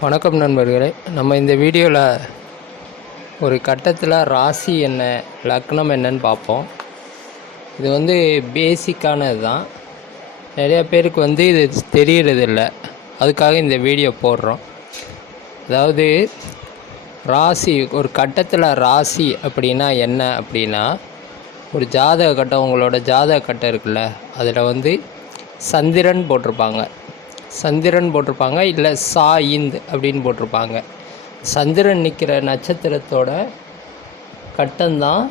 வணக்கம் நண்பர்களே. நம்ம இந்த வீடியோவில் ஒரு கட்டத்தில் ராசி என்ன, லக்னம் என்னன்னு பார்ப்போம். இது பேசிக்கானது தான். நிறையா பேருக்கு இது தெரியறதில்ல. அதுக்காக இந்த வீடியோ போடுறோம். அதாவது ராசி, ஒரு கட்டத்தில் ராசி அப்படின்னா என்ன அப்படின்னா, ஒரு ஜாதக கட்டம், உங்களோட ஜாதக கட்டம் இருக்குல்ல, அதில் சந்திரன் போட்டிருப்பாங்க, இல்லை சாயிந்த் அப்படின்னு போட்டிருப்பாங்க. சந்திரன் நிற்கிற நட்சத்திரத்தோட கட்டம்தான்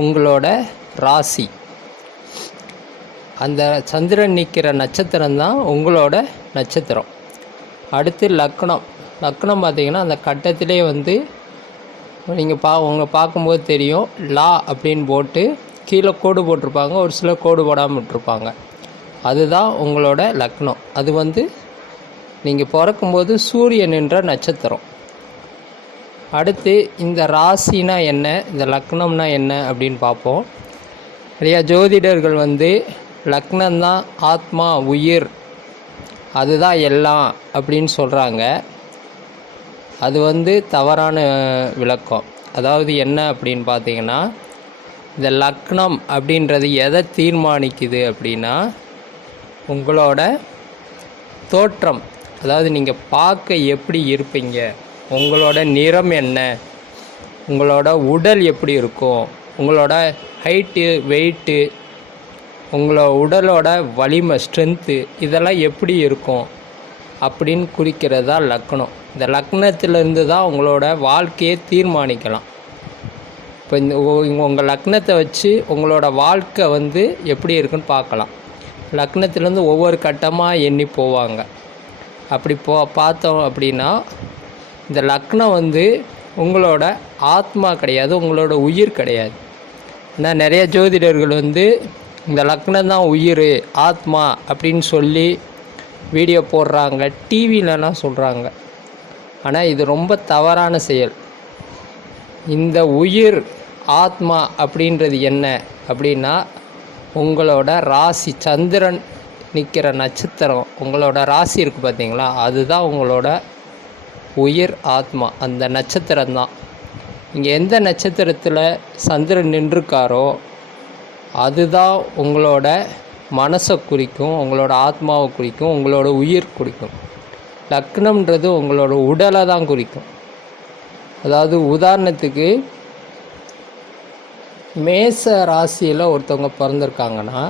உங்களோட ராசி. அந்த சந்திரன் நிற்கிற நட்சத்திரம்தான் உங்களோட நட்சத்திரம். அடுத்து லக்னம். லக்னம் பார்த்திங்கன்னா அந்த கட்டத்திலே நீங்கள் உங்களை பார்க்கும்போது தெரியும், லா அப்படின்னு போட்டு கீழே கோடு போட்டிருப்பாங்க, ஒரு சில கோடு போடாமல் விட்டுருப்பாங்க. அதுதான் உங்களோட லக்னம். அது நீங்கள் பிறக்கும்போது சூரியன் என்ற நட்சத்திரம். அடுத்து இந்த ராசினா என்ன, இந்த லக்னம்னா என்ன அப்படின்னு பார்ப்போம். நிறையா ஜோதிடர்கள் லக்னம்தான் ஆத்மா, உயிர், அதுதான் எல்லாம் அப்படின்னு சொல்கிறாங்க. அது தவறான விளக்கம். அதாவது என்ன அப்படின்னு பார்த்தீங்கன்னா, இந்த லக்னம் அப்படின்றது எதை தீர்மானிக்குது அப்படின்னா, உங்களோட தோற்றம். அதாவது நீங்கள் பார்க்க எப்படி இருப்பீங்க, உங்களோட நிறம் என்ன, உங்களோட உடல் எப்படி இருக்கும், உங்களோட ஹைட்டு, வெயிட்டு, உங்களோட உடலோட வலிமை, ஸ்ட்ரென்த்து, இதெல்லாம் எப்படி இருக்கும் அப்படின்னு குறிக்கிறதா லக்னம். இந்த லக்னத்திலேருந்து தான் உங்களோட வாழ்க்கையை தீர்மானிக்கலாம். இப்போ உங்கள் லக்னத்தை வச்சு உங்களோட வாழ்க்கை எப்படி இருக்குன்னு பார்க்கலாம். லக்னத்திலேருந்து ஒவ்வொரு கட்டமாக எண்ணி போவாங்க. அப்படி பார்த்தோம் அப்படின்னா, இந்த லக்னம் உங்களோட ஆத்மா கிடையாது, உங்களோட உயிர் கிடையாது. ஆனால் நிறைய ஜோதிடர்கள் இந்த லக்னம் தான் உயிர், ஆத்மா அப்படின்னு சொல்லி வீடியோ போடுறாங்க, டிவிலலாம் சொல்கிறாங்க. ஆனால் இது ரொம்ப தவறான செயல். இந்த உயிர், ஆத்மா அப்படின்றது என்ன அப்படின்னா, உங்களோட ராசி, சந்திரன் நிற்கிற நட்சத்திரம், உங்களோட ராசி இருக்குது பார்த்தீங்களா, அதுதான் உங்களோட உயிர், ஆத்மா. அந்த நட்சத்திரம்தான். நீங்கள் எந்த நட்சத்திரத்தில் சந்திரன் நின்றுருக்காரோ அதுதான் உங்களோட மனசை குறிக்கும், உங்களோட ஆத்மாவை குறிக்கும், உங்களோட உயிர் குறிக்கும். லக்னம்ன்றது உங்களோட உடலை தான் குறிக்கும். அதாவது உதாரணத்துக்கு, மேச ராசியில் ஒருத்தவங்க பிறந்திருக்காங்கன்னா,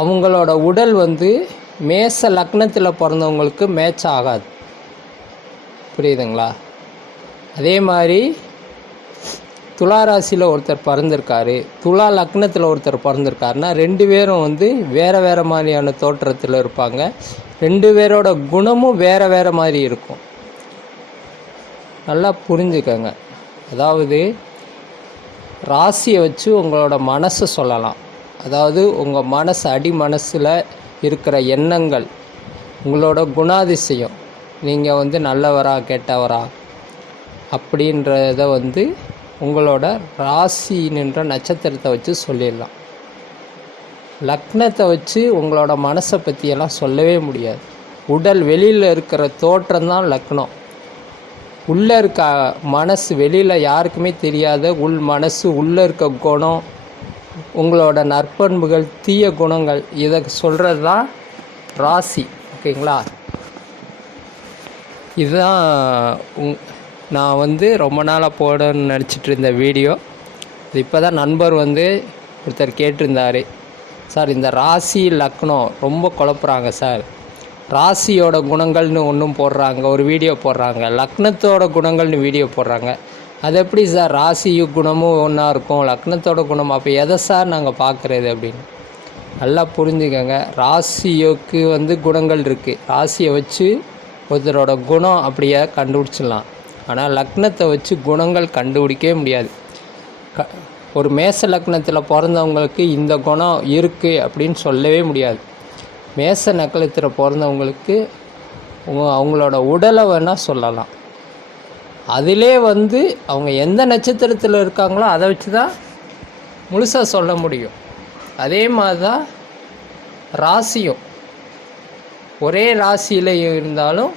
அவங்களோட உடல் மேச லக்னத்தில் பிறந்தவங்களுக்கு மேட்ச் ஆகாது. புரியுதுங்களா? அதே மாதிரி துலா ராசியில் ஒருத்தர் பிறந்திருக்காரு, துலா லக்னத்தில் ஒருத்தர் பிறந்திருக்காருன்னா, ரெண்டு பேரும் வேறு வேறு மாதிரியான தோற்றத்தில் இருப்பாங்க. ரெண்டு பேரோட குணமும் வேறு வேறு மாதிரி இருக்கும். நல்லா புரிஞ்சுக்கங்க. அதாவது ராசியை வச்சு உங்களோட மனசை சொல்லலாம். அதாவது உங்கள் மனசு, அடி மனசில் இருக்கிற எண்ணங்கள், உங்களோட குணாதிசயம், நீங்கள் நல்லவரா கெட்டவரா அப்படின்றத உங்களோட ராசி நின்ற நட்சத்திரத்தை வச்சு சொல்லிடலாம். லக்னத்தை வச்சு உங்களோட மனசை பற்றியெல்லாம் சொல்லவே முடியாது. உடல் வெளியில் இருக்கிற தோற்றம்தான் லக்னம். உள்ளே இருக்க மனசு வெளியில் யாருக்குமே தெரியாத உள் மனசு, உள்ளே இருக்க குணம், உங்களோட நற்பண்புகள், தீய குணங்கள், இதை சொல்கிறது தான் ராசி. ஓகேங்களா? இதுதான் நான் ரொம்ப நாளாக போடணும்னு நினச்சிட்டு இருந்த வீடியோ. இது இப்போ தான் நண்பர் ஒருத்தர் கேட்டிருந்தார், சார் இந்த ராசி லக்னம் ரொம்ப குழப்புறாங்க சார், ராசியோட குணங்கள்னு ஒன்றும் போடுறாங்க, ஒரு வீடியோ போடுறாங்க, லக்னத்தோட குணங்கள்னு வீடியோ போடுறாங்க. அது எப்படி சார் ராசியும் குணமும் ஒன்றா இருக்கும், லக்னத்தோட குணம், அப்போ எதை சார் நாங்கள் பார்க்குறது அப்படின்னு நல்லா புரிஞ்சுக்கங்க. ராசியோக்கு குணங்கள் இருக்குது. ராசியை வச்சு ஒருத்தரோட குணம் அப்படியே கண்டுபிடிச்சிடலாம். ஆனால் லக்னத்தை வச்சு குணங்கள் கண்டுபிடிக்கவே முடியாது. ஒரு மேச லக்னத்தில் பிறந்தவங்களுக்கு இந்த குணம் இருக்குது அப்படின்னு சொல்லவே முடியாது. மேச நட்சத்திரத்தில் பிறந்தவங்களுக்கு அவங்களோட உடலை வேணால் சொல்லலாம். அதிலே அவங்க எந்த நட்சத்திரத்தில் இருக்காங்களோ அதை வச்சு தான் முழுசாக சொல்ல முடியும். அதே மாதிரி தான் ராசியும். ஒரே ராசியில் இருந்தாலும்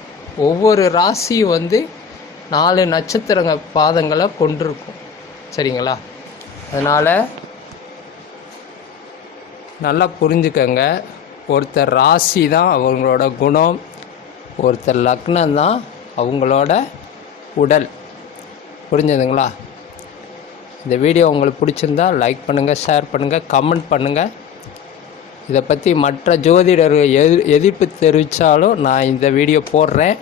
ஒவ்வொரு ராசியும் வந்து 4 நட்சத்திரங்க பாதங்களை கொண்டிருக்கும். சரிங்களா? அதனால் நல்லா புரிஞ்சுக்கங்க. ஒருத்தர் ராசி தான் அவங்களோட குணம், ஒருத்தர் லக்னம் தான் அவங்களோட உடல். புரிஞ்சதுங்களா? இந்த வீடியோ உங்களுக்கு பிடிச்சிருந்தா லைக் பண்ணுங்கள், ஷேர் பண்ணுங்கள், கமெண்ட் பண்ணுங்கள். இதை பற்றி மற்ற ஜோதிடர்கள் எதிர்ப்பு தெரிவித்தாலும் நான் இந்த வீடியோ போடுறேன்.